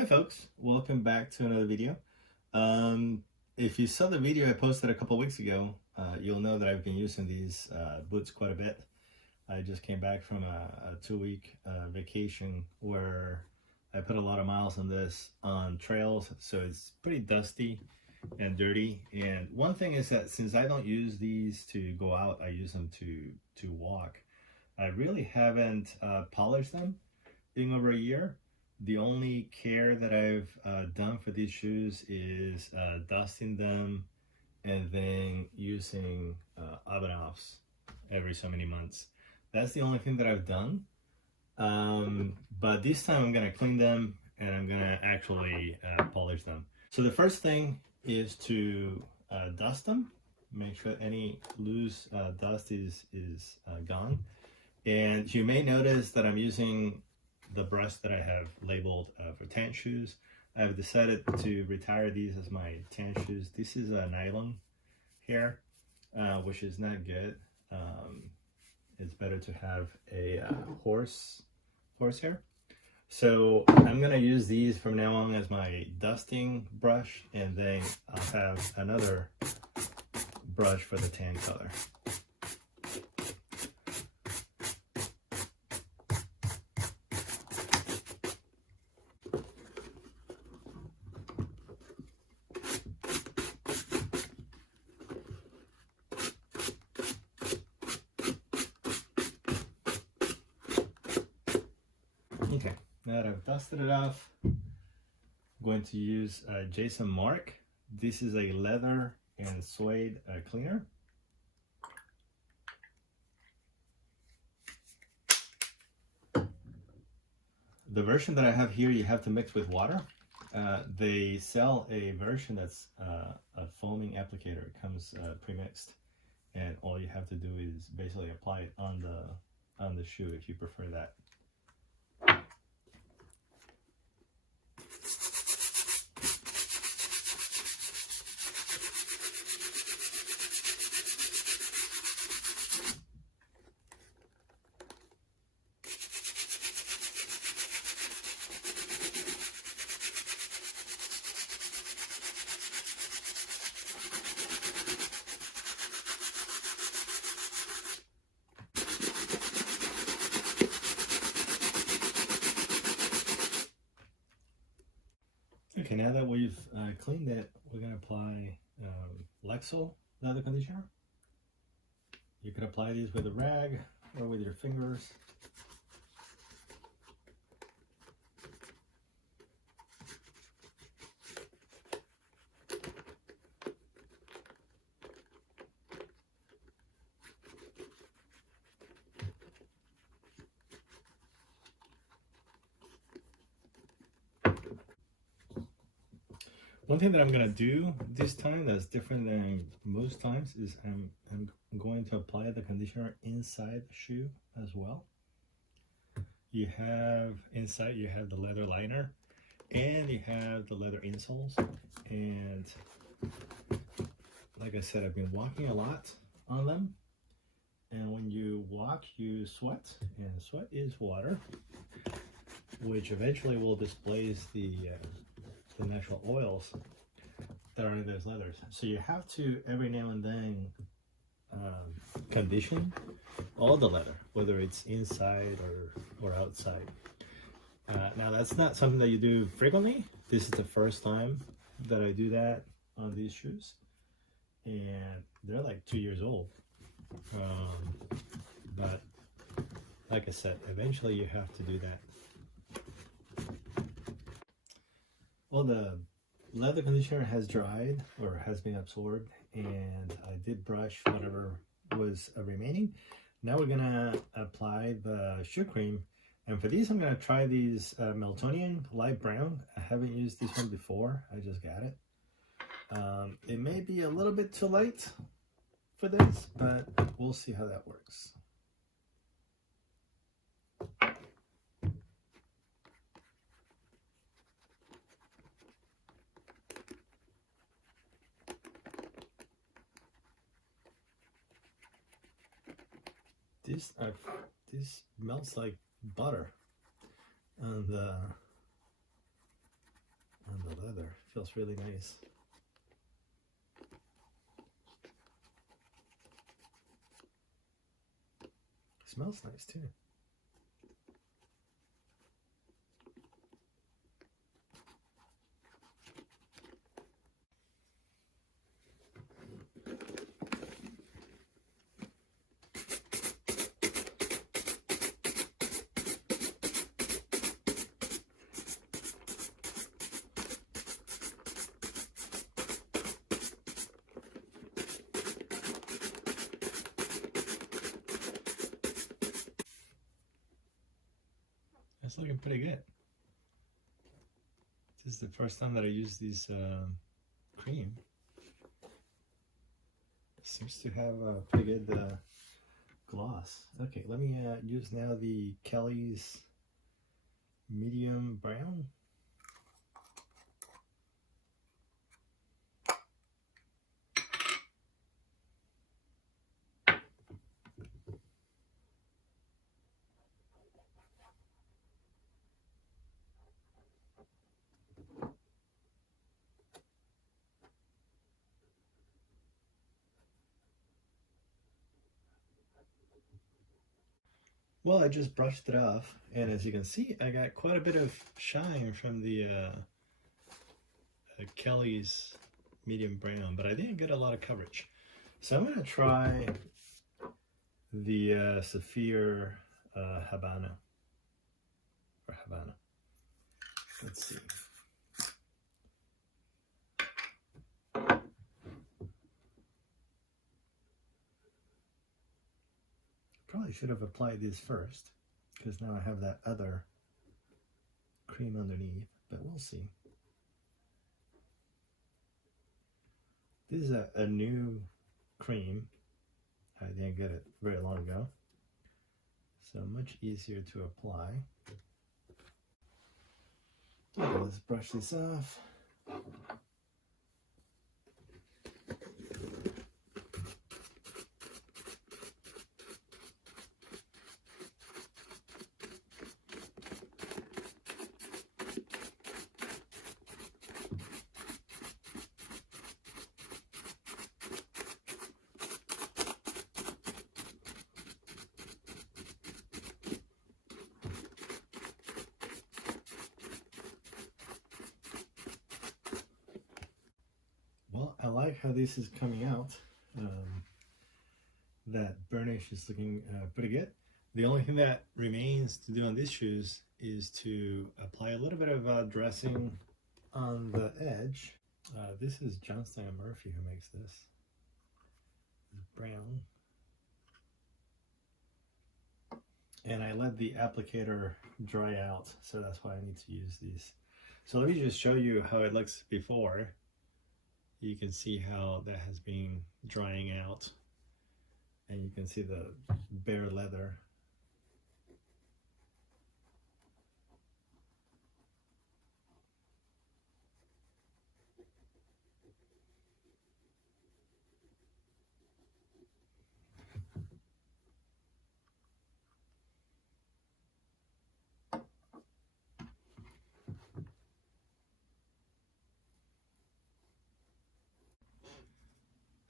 Hi folks, welcome back to another video. If you saw the video I posted a couple weeks ago, you'll know that I've been using these boots quite a bit. I just came back from a 2-week vacation where I put a lot of miles on this on trails, so it's pretty dusty and dirty. And one thing is that since I don't use these to go out, I use them to walk. I really haven't polished them in over a year. The only care that I've done for these shoes is dusting them and then using oven offs every so many months. That's the only thing that I've done. But this time I'm gonna clean them and I'm gonna actually polish them. So the first thing is to dust them. Make sure any loose dust is gone. And you may notice that I'm using the brush that I have labeled for tan shoes. I've decided to retire these as my tan shoes. This is a nylon hair, which is not good. It's better to have a horse hair. So I'm gonna use these from now on as my dusting brush, and then I'll have another brush for the tan color. Okay, now that I've dusted it off, I'm going to use Jason Markk. This is a leather and suede cleaner. The version that I have here, you have to mix with water. They sell a version that's a foaming applicator. It comes pre-mixed, and all you have to do is basically apply it on the shoe if you prefer that. Okay, now that we've cleaned it, we're going to apply Lexol leather conditioner. You can apply these with a rag or with your fingers. One thing that I'm gonna do this time that's different than most times is I'm going to apply the conditioner inside the shoe as well. You have inside, you have the leather liner and you have the leather insoles. And like I said, I've been walking a lot on them. And when you walk, you sweat, and sweat is water, which eventually will displace the natural oils that are in those leathers. So you have to every now and then condition all the leather, whether it's inside or outside. Now that's not something that you do frequently. This is the first time that I do that on these shoes, and they're like 2 years old. But like I said, eventually you have to do that. Well, the leather conditioner has dried or has been absorbed, and I did brush whatever was remaining. Now we're gonna apply the shoe cream, and for these I'm gonna try these Meltonian light brown. I haven't used this one before, I just got it. It may be a little bit too light for this, but we'll see how that works. This melts like butter on the Feels really nice. Smells nice too. It's looking pretty good. This is the first time that I use this cream. Seems to have a pretty good gloss. Okay, let me use now the Kelly's medium brown. Well, I just brushed it off, and as you can see, I got quite a bit of shine from the Kelly's medium brown, but I didn't get a lot of coverage. So I'm going to try the Saphir Habana. Let's see. Probably should have applied this first, because now I have that other cream underneath, but we'll see. This is a new cream. I didn't get it very long ago, so much easier to apply. Okay, let's brush this off. Well, I like how this is coming out. That burnish is looking pretty good. The only thing that remains to do on these shoes is to apply a little bit of dressing on the edge. This is Johnston & Murphy who makes this. It's brown. And I let the applicator dry out, so that's why I need to use these. So let me just show you how it looks before. You can see how that has been drying out, and you can see the bare leather.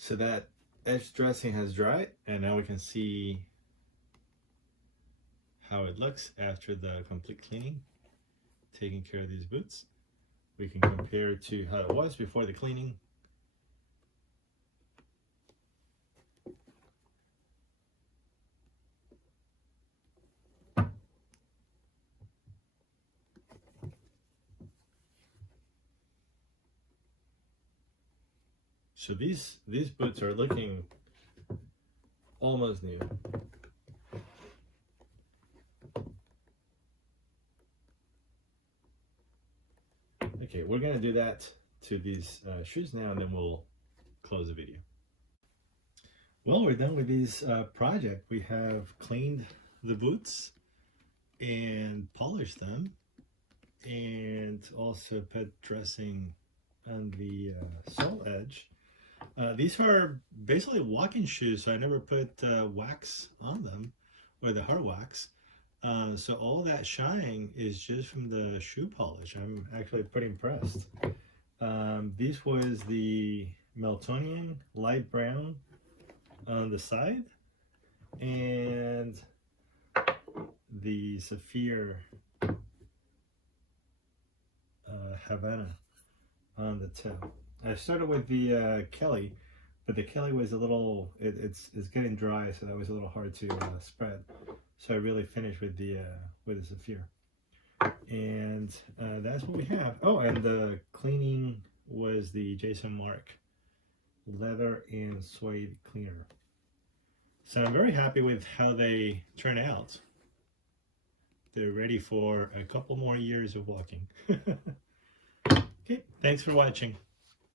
So that edge dressing has dried, and now we can see how it looks after the complete cleaning, taking care of these boots. We can compare it to how it was before the cleaning. So these boots are looking almost new. Okay, we're gonna do that to these shoes now, and then we'll close the video. Well, we're done with this project. We have cleaned the boots and polished them, and also put dressing on the sole edge. These are basically walking shoes, so I never put wax on them, or the hard wax. So all that shine is just from the shoe polish. I'm actually pretty impressed. This was the Meltonian light brown on the side, and the Saphir Havana on the toe. I started with the Kelly, but the Kelly was a little, it's getting dry, so that was a little hard to spread. So I really finished with the Saphir. And that's what we have. Oh, and the cleaning was the Jason Markk leather and suede cleaner. So I'm very happy with how they turn out. They're ready for a couple more years of walking. Okay, thanks for watching.